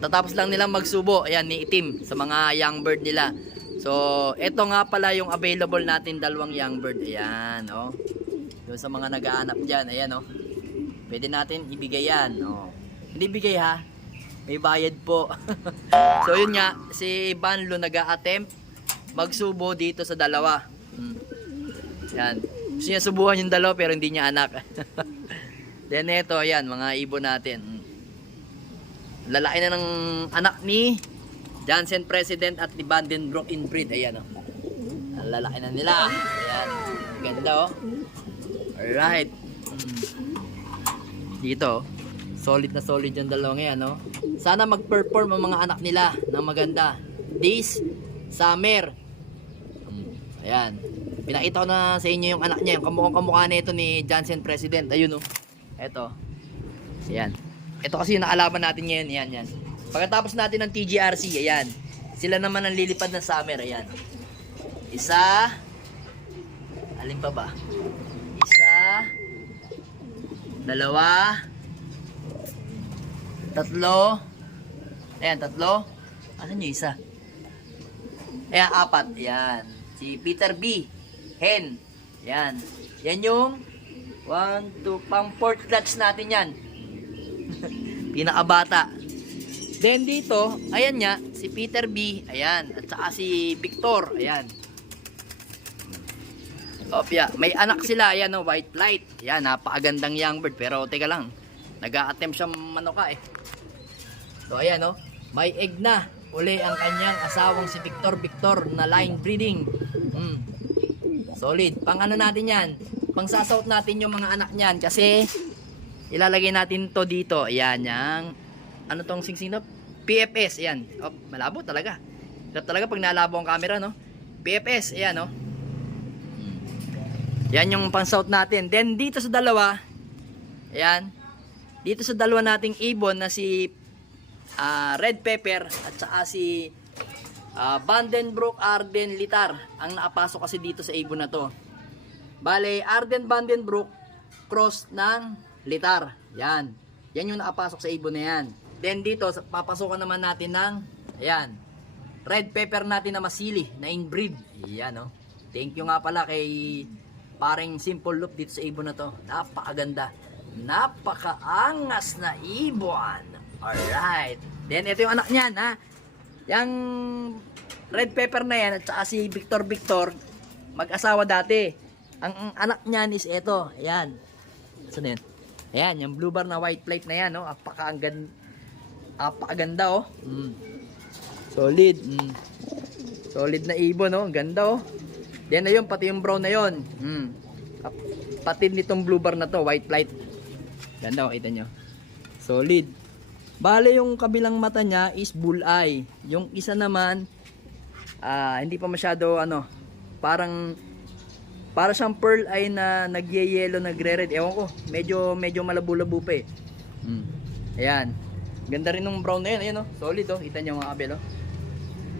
Katatapos lang nilang magsubo. Ayan, ni itim sa mga young bird nila. So, ito nga pala yung available natin dalawang young bird. Ayan, oh. Doon sa mga nag-aanap dyan. Ayan, oh. Pwede natin ibigay yan. Oh. Hindi bigay ha. May bayad po. so, yun nga. Si Banlo nag-a-attempt magsubo dito sa dalawa. Hmm. Yan. Gusto niya subuhan yung dalawa pero hindi niya anak. Then ito, ayan, mga ibon natin. Hmm. Lalaki na ng anak ni Jansen President at ni Vandenbroek inbreed. Ayan, oh. Ang lalaki na nila. Ayan. Ganda, oh. Alright. Dito, oh. solid na solid yung dalawa ngayon, no? Sana mag-perform ang mga anak nila ng maganda. This summer. Ayan. Pinakita ko na sa inyo yung anak niya, yung kamukhang kamukha na ito ni Jansen President. Ayun, oh. Ito. Ayan. Ito kasi yung nakalaban natin ngayon. Ayan, yan. Pagkatapos natin ng TGRC, ayan. Sila naman ang lilipad ng summer. Ayan. Isa. Alin pa ba? Isa. Dalawa. Tatlo. Ayan, tatlo. Ano yung isa? Ayan, apat. Ayan. Si Peter B. Hen. Ayan. Yan yung 1, 2, pang fourth clutch natin yan. Pinakabata. Then dito, ayan nga, si Peter B. Ayan. At saka si Victor. Ayan. Opya, may anak sila, ayan oh, white flight. Ayan, napakagandang young bird. Pero teka lang, nag-a-attempt siya manoka eh. So ayan oh, may egg na. Uli ang kanyang asawang si Victor Victor na line breeding. Mm. Solid. Pang ano natin yan? Pang sasaut natin yung mga anak niyan kasi ilalagay natin to dito. Ayan, yang ano tong singsing na? PFS, ayan. Oh, malabo talaga. Hirap talaga pag nalabo ang camera, no? PFS, ayan, no? Mm. Yan yung pang saut natin. Then dito sa dalawa, ayan. Dito sa dalawa nating ibon na si ah, red pepper at saka si ah, Vandenbroek Arden Litar ang nakapasok kasi dito sa ibon na to. Bale, Arden Vandenbroek cross ng Litar. Yan. Yan yung nakapasok sa ibon na yan. Then dito, papasokan naman natin ng ayan, red pepper natin na masili na inbreed. Yan, no. Thank you nga pala kay paring simple loop dito sa ibon na to. Napakaganda. Napakaangas na ibon. Alright. Then ito yung anak niyan, ha. Yung red pepper na yan at saka si Victor Victor, mag-asawa dati. Ang, ang anak niyan is ito. Ayan. Saan yan? Ayan, yung blue bar na white plate na yan, no? Apakaangan, apakaganda, oh. Mm. Solid. Mm. Solid na ibon, no? Ang Ganda, oh. Then ayun, pati yung brown na yun. Mm. Pati nitong blue bar na to, white plate. Ganda, oh, kita nyo. Solid. Bale, yung kabilang mata niya is bull eye. Yung isa naman, ah, hindi pa masyado, ano, parang, para siyang pearl eye na nagye-yellow, nagre-red. Ewan ko, medyo, medyo malabo-labo pa eh. Mm. Ayan. Ganda rin ng brown na yun. Ayan, oh. Solid, oh. Kita nyo mga kabel, oh.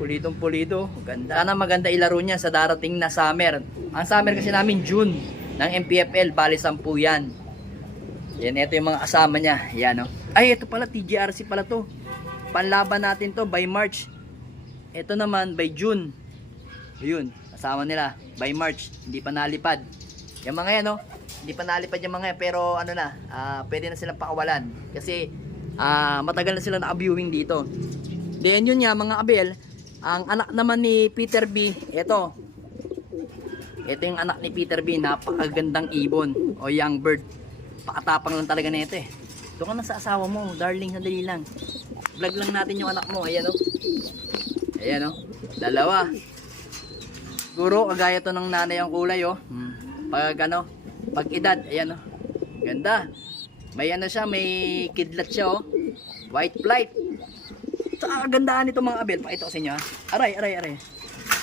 Pulitong pulido. Ganda. Sana maganda ilaro niya sa darating na summer. Ang summer kasi namin June ng MPFL. Bali 10 yan. Yan, ito yung mga kasama niya. Yan, oh. Ay, ito pala, TGRC pala to. Panlaban natin to by March. Ito naman by June. Ayun, kasama nila. By March, hindi pa nalipad. Yung mga yan, oh. Hindi pa nalipad yung mga yan, pero ano na, ah, pwede na silang pakawalan. Kasi, ah, matagal na sila naka-viewing dito. Then yun nga, mga abel, ang anak naman ni Peter B, ito. Ito yung anak ni Peter B, napakagandang ibon o young bird. Pakatapang lang talaga nito eh. Doon ka na sa asawa mo, darling, sandali lang. Vlog lang natin yung anak mo, ayan o. Ayan o, dalawa. Siguro, kagaya to ng nanay ang kulay o. Hmm. Pag ano, pag edad, ayan o. Ganda. May ano siya, may kidlat siya o. White flight. Sa kagandaan nito mga abel, pakita ko sa inyo ha. Aray, aray, aray.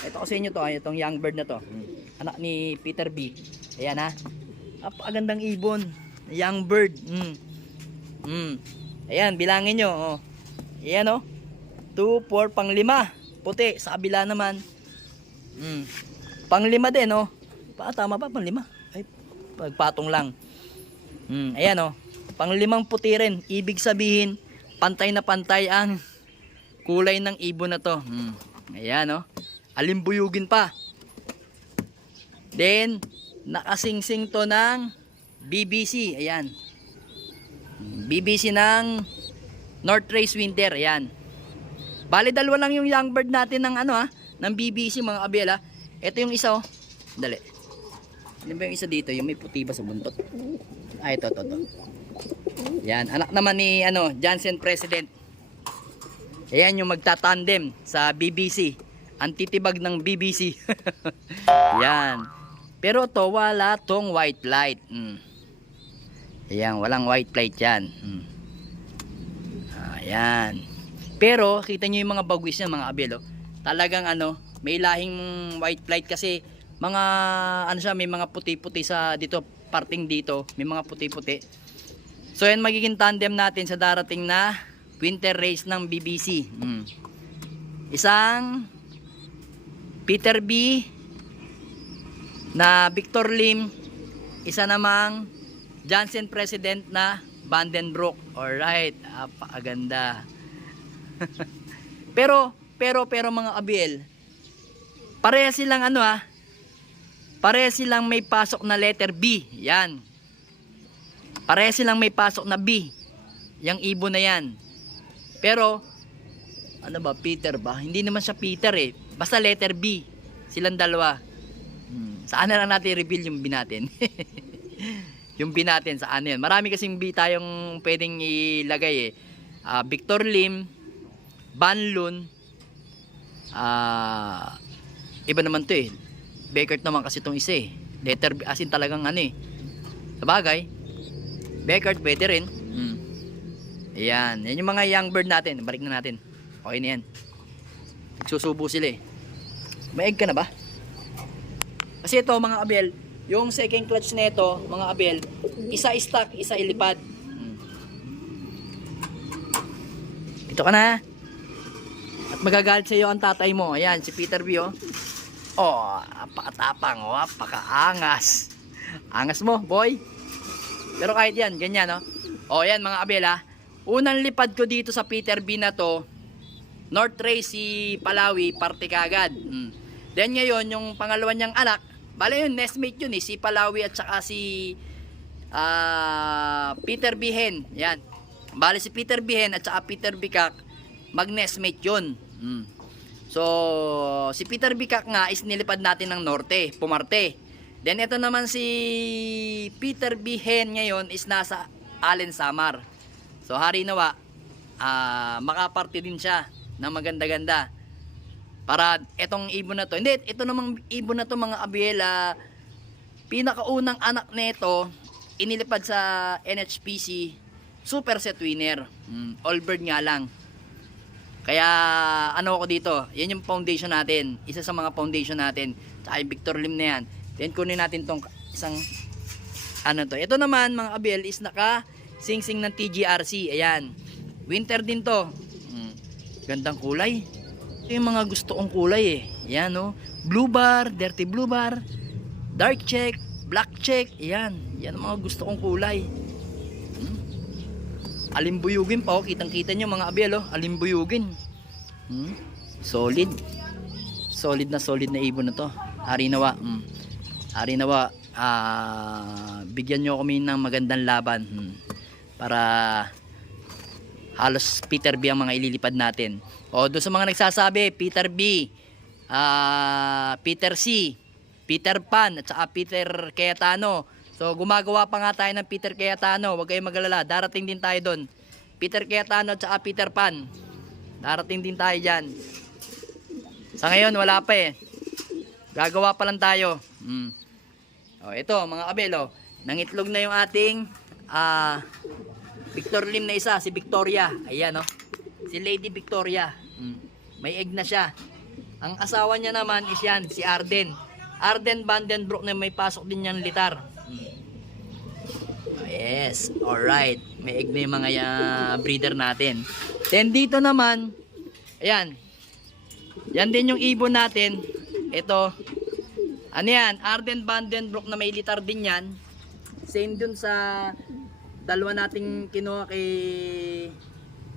Ito ko sa inyo to, ay, itong young bird na to. Anak ni Peter B. Ayan ha. Napakagandang ibon. Young bird. Mm. Mm. Ayan, bilangin nyo. Oh. Ayan oh. 2, 4, pang lima. Puti. Sa kabila naman. Mm. Pang lima din oh. Pa, tama ba? Pang lima? Ay, pagpatong lang. Mm. Ayan oh. Pang limang puti rin. Ibig sabihin, pantay na pantay ang kulay ng ibon na to. Hmm. Ayan, oh. Alimbuyugin pa. Then, nakasingsing to ng BBC. Ayan. BBC ng North Race Winter. Ayan. Bali, dalawa lang yung young bird natin ng ano ha, ng BBC mga kabela. Ito yung isa oh. Dali. Ano ba yung isa dito? Yung may puti ba sa buntot? Ah, ito, ito, ito. Yan, anak naman ni ano, Johnson President. Ayan yung magtatandem sa BBC. Antitibag ng BBC. Yan. Pero to wala tong white light. Mm. Ayan, walang white light yan. Mm. Ayan. Pero kita nyo yung mga bagwis niya mga abelo. Talagang ano, may lahing white light kasi mga ano siya, may mga puti-puti sa dito, parting dito, may mga puti-puti. So yan magiging tandem natin sa darating na winter race ng BBC. Mm. Isang Peter B na Victor Lim, isa namang Johnson President na Vandenbroek. Alright, apakaganda. pero, pero, pero mga abiel, pareha silang ano ah, pareha silang may pasok na letter B. Yan. Pareha silang may pasok na B. Yang ibon na yan. Pero, ano ba, Peter ba? Hindi naman siya Peter eh. Basta letter B. Silang dalawa. Hmm. Saan na lang natin i-reveal yung B natin? yung B natin, saan yan? Marami kasing B tayong pwedeng ilagay eh. Ah, Victor Lim, Banlun, ah, iba naman to eh. Beckert naman kasi itong isa eh. Letter B, as in talagang ano eh. Sabagay, Beckert pwede rin. Hmm. Ayan, yan yung mga young bird natin. Balik na natin. Okay na yan. Nagsusubo sila eh. May ka na ba? Kasi ito mga abel, yung second clutch nito, mga abel, isa stock, isa ilipad. Hmm. Ito ka na. Magagalit sa iyo ang tatay mo. Ayan, si Peter B. Oh, oh apakatapang. Oh, apakaangas. Angas mo, boy. Pero kahit yan, ganyan, no? O, yan, mga abela. Unang lipad ko dito sa Peter B na to, North Tracy, Palawi, parte kagad. Mm. Then ngayon, yung pangalawa niyang anak, bale yun, nestmate yun eh, si Palawi at saka si ah, Peter Bihen. Yan. Bale si Peter Bihen at saka Peter Bikak, mag-nestmate yun. Mm. So, si Peter Bikak nga is nilipad natin ng norte, pumarte. Then ito naman si Peter B. Hen ngayon is nasa Allen Samar. So hari nawa, ah makaparte din siya ng maganda-ganda. Para etong ibon na to. Hindi, ito namang ibon na to mga abiela. Pinakaunang anak nito inilipad sa NHPC Super Set Winner. Mm, all bird nga lang. Kaya ano ako dito, yan yung foundation natin. Isa sa mga foundation natin. Tsaka yung Victor Lim na yan. Then kunin natin tong isang ano to. Ito naman mga abel is naka sing-sing ng TGRC. Ayan. Winter din to. Mm. Gandang kulay. Ito yung mga gusto kong kulay eh. Ayan no. Blue bar, dirty blue bar, dark check, black check. Ayan. Yan ang mga gusto kong kulay. Alimbuyugin pa oh. Kitang kita nyo mga abel oh. Alimbuyugin. Hmm. Solid. Solid na solid na ibon na to. Hari nawa. Hmm. Hari nawa. Ah, bigyan nyo kami ng magandang laban. Hmm. Para halos Peter B ang mga ililipad natin. O doon sa mga nagsasabi, Peter B, ah, Peter C, Peter Pan, at saka Peter Cayetano. So gumagawa pa nga tayo ng Peter Cayetano. Huwag kayong magalala. Darating din tayo doon. Peter Cayetano at saka Peter Pan. Darating din tayo dyan. Sa ngayon, wala pa eh. Gagawa pa lang tayo. Hmm. O, ito, mga kabelo. Nangitlog na yung ating ah, Victor Lim na isa, si Victoria. Ayan, no? Si Lady Victoria. Mm. May egg na siya. Ang asawa niya naman is yan, si Arden. Arden Vandenbroek na may pasok din yan litar. Yes, alright. May egg na yung mga uh, breeder natin. Then dito naman, ayan. Yan din yung ibon natin. Ito. Ano yan? Arden Vandenbroek na may litar din yan. Same dun sa dalawa nating kinuha kay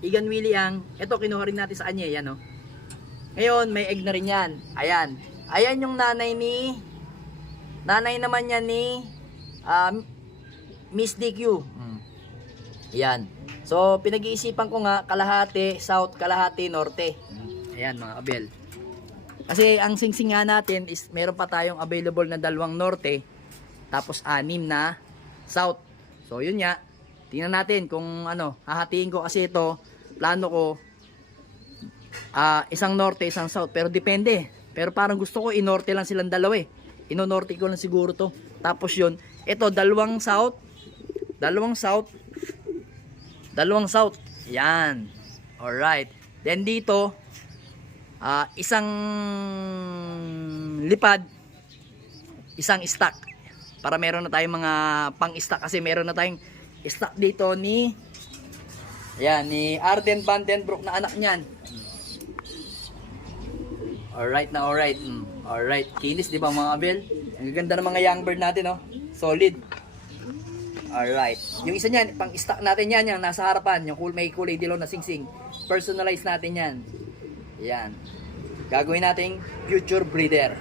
Igan William, ito kinuha rin natin sa kanya, yan oh. Ngayon, may egg na rin yan. Ayan. Ayan yung nanay ni, nanay naman yan ni, um, Miss DQ. Mm. Yan. So, pinag-iisipan ko nga, kalahati, south, kalahati, norte. Ayan mga kabel. Kasi ang singsing nga natin is meron pa tayong available na dalawang norte, tapos anim na south. So, yun nga. Tingnan natin kung ano, hahatiin ko kasi ito, plano ko, ah isang norte, isang south. Pero depende. Pero parang gusto ko, inorte lang silang dalawa eh. Inonorte ko lang siguro to. Tapos yun, ito, dalawang south, dalawang south, dalawang south. Yan. Alright. Then dito, ah isang lipad, isang stack. Para meron na tayong mga pang-stack kasi meron na tayong stack dito ni Yan, ni Arden Vandenbroek na anak niyan. Alright na alright. Mm, alright. Kinis, di ba mga Abel? Ang ganda ng mga young bird natin, oh. Solid. Alright. Yung isa niyan, pang stock natin yan, yung nasa harapan, yung cool, may kulay dilaw na singsing. Personalize natin yan. Yan. Gagawin nating future breeder.